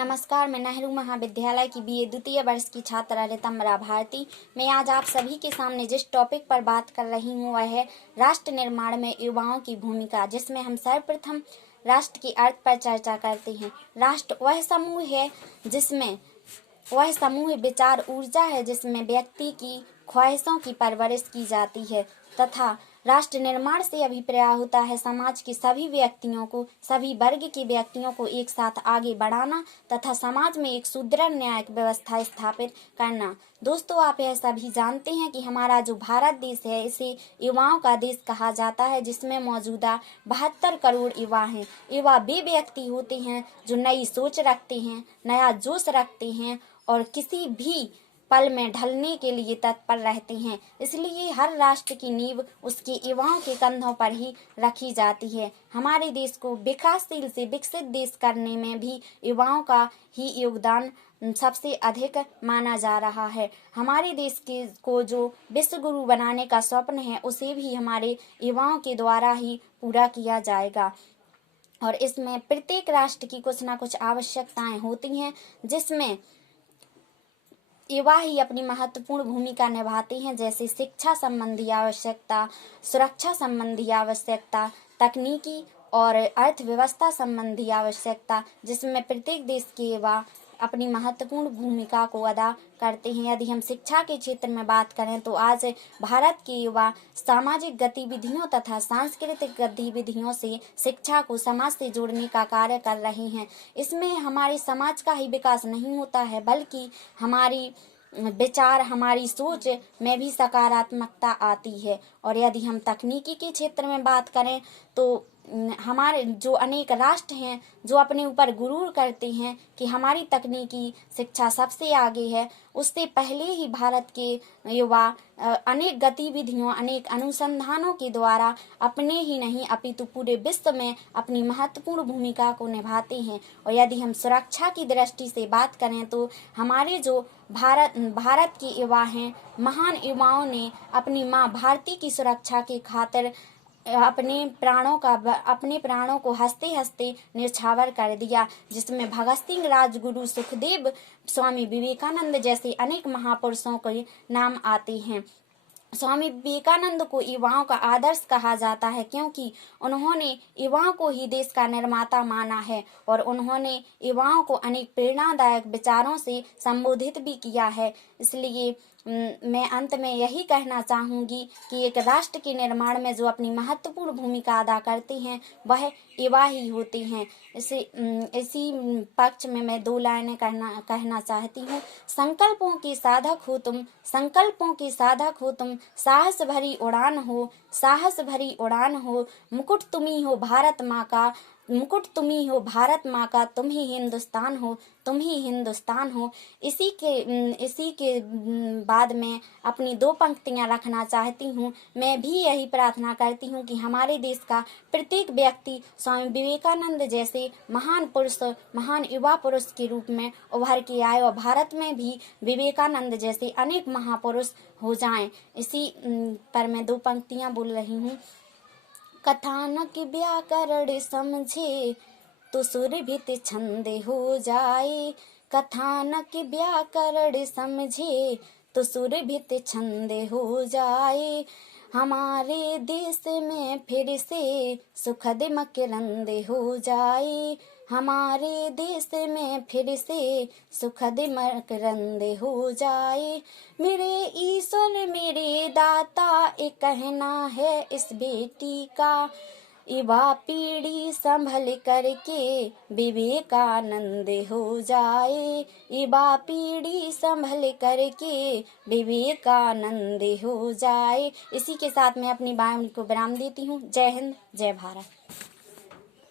नमस्कार, मैं नेहरू महाविद्यालय की बीए द्वितीय वर्ष की छात्रा ऋतम्बरा भारती। मैं आज आप सभी के सामने जिस टॉपिक पर बात कर रही हूँ वह है राष्ट्र निर्माण में युवाओं की भूमिका, जिसमें हम सर्वप्रथम राष्ट्र की अर्थ पर चर्चा करते हैं। राष्ट्र वह समूह विचार ऊर्जा है जिसमें व्यक्ति की ख्वाहिशों की परवरिश की जाती है तथा राष्ट्र निर्माण से अभिप्राय होता है समाज के सभी व्यक्तियों को, सभी वर्ग के व्यक्तियों को एक साथ आगे बढ़ाना तथा समाज में एक सुदृढ़ न्यायिक व्यवस्था स्थापित करना। दोस्तों, आप यह सभी जानते हैं कि हमारा जो भारत देश है इसे युवाओं का देश कहा जाता है, जिसमें मौजूदा 72 करोड़ युवा हैं। युवा वे व्यक्ति होते हैं जो नई सोच रखते हैं, नया जोश रखते हैं और किसी भी पल में ढलने के लिए तत्पर रहते हैं। इसलिए हर राष्ट्र की नींव उसके युवाओं के कंधों पर ही रखी जाती है। हमारे देश को विकासशील से विकसित देश करने में भी युवाओं का ही योगदान सबसे अधिक माना जा रहा है। हमारे देश को जो विश्व गुरु बनाने का स्वप्न है उसे भी हमारे युवाओं के द्वारा ही पूरा किया जाएगा। और इसमें प्रत्येक राष्ट्र की कुछ ना कुछ आवश्यकताएं होती हैं, जिसमें युवा ही अपनी महत्वपूर्ण भूमिका निभाते हैं, जैसे शिक्षा संबंधी आवश्यकता, सुरक्षा संबंधी आवश्यकता, तकनीकी और अर्थव्यवस्था संबंधी आवश्यकता, जिसमें प्रत्येक देश के युवा अपनी महत्वपूर्ण भूमिका को अदा करते हैं। यदि हम शिक्षा के क्षेत्र में बात करें तो आज भारत के युवा सामाजिक गतिविधियों तथा सांस्कृतिक गतिविधियों से शिक्षा को समाज से जोड़ने का कार्य कर रहे हैं। इसमें हमारे समाज का ही विकास नहीं होता है, बल्कि हमारी विचार, हमारी सोच में भी सकारात्मकता आती है। और यदि हम तकनीकी के क्षेत्र में बात करें तो हमारे जो अनेक राष्ट्र हैं जो अपने ऊपर गुरूर करते हैं कि हमारी तकनीकी शिक्षा सबसे आगे है, उससे पहले ही भारत के युवा अनेक गतिविधियों, अनेक अनुसंधानों के द्वारा अपने ही नहीं अपितु पूरे विश्व में अपनी महत्वपूर्ण भूमिका को निभाते हैं। और यदि हम सुरक्षा की दृष्टि से बात करें तो हमारे जो भारत के युवा हैं, महान युवाओं ने अपनी माँ भारती की सुरक्षा के खातिर अपने प्राणों को हंसते हंसते न्यौछावर कर दिया, जिसमें भगत सिंह, राजगुरु, सुखदेव, स्वामी विवेकानंद जैसे अनेक महापुरुषों के नाम आते हैं। स्वामी विवेकानंद को युवाओं का आदर्श कहा जाता है, क्योंकि उन्होंने युवाओं को ही देश का निर्माता माना है और उन्होंने युवाओं को अनेक प्रेरणादायक विचारों से संबोधित भी किया है। इसलिए मैं अंत में यही कहना चाहूँगी कि एक राष्ट्र के निर्माण में जो अपनी महत्वपूर्ण भूमिका अदा करते हैं वह युवा ही होते हैं। इसी पक्ष में मैं 2 लाइनें कहना चाहती हूँ। संकल्पों के साधक हो तुम, संकल्पों के साधक हो तुम, साहस भरी उड़ान हो, साहस भरी उड़ान हो, मुकुट तुम्ही हो भारत माँ का, मुकुट तुम्ही हो भारत माँ का, तुम ही हिंदुस्तान हो, तुम ही हिंदुस्तान हो। इसी के बाद में अपनी 2 पंक्तियां रखना चाहती हूँ। मैं भी यही प्रार्थना करती हूँ कि हमारे देश का प्रत्येक व्यक्ति स्वामी विवेकानंद जैसे महान पुरुष, महान युवा पुरुष के रूप में उभर के आए और भारत में भी विवेकानंद जैसे अनेक महापुरुष हो जाएं। इसी पर मैं 2 पंक्तियां बोल रही हूँ। कथानक व्याकरण समझे तो सुरभित छंद हो जाए, कथानक व्याकरण समझे तो सुरभित छंद हो जाए। हमारे देश में फिर से सुखद मकरंद हो जाए, हमारे देश में फिर से सुखद मकरंद हो जाए। मेरे ईश्वर मेरे दाता एक कहना है इस बेटी का, युवा पीढ़ी संभल करके विवेकानंद हो जाए, युवा पीढ़ी संभल करके विवेकानंद हो जाए। इसी के साथ मैं अपनी वाणी को विराम देती हूँ। जय हिंद, जय भारत।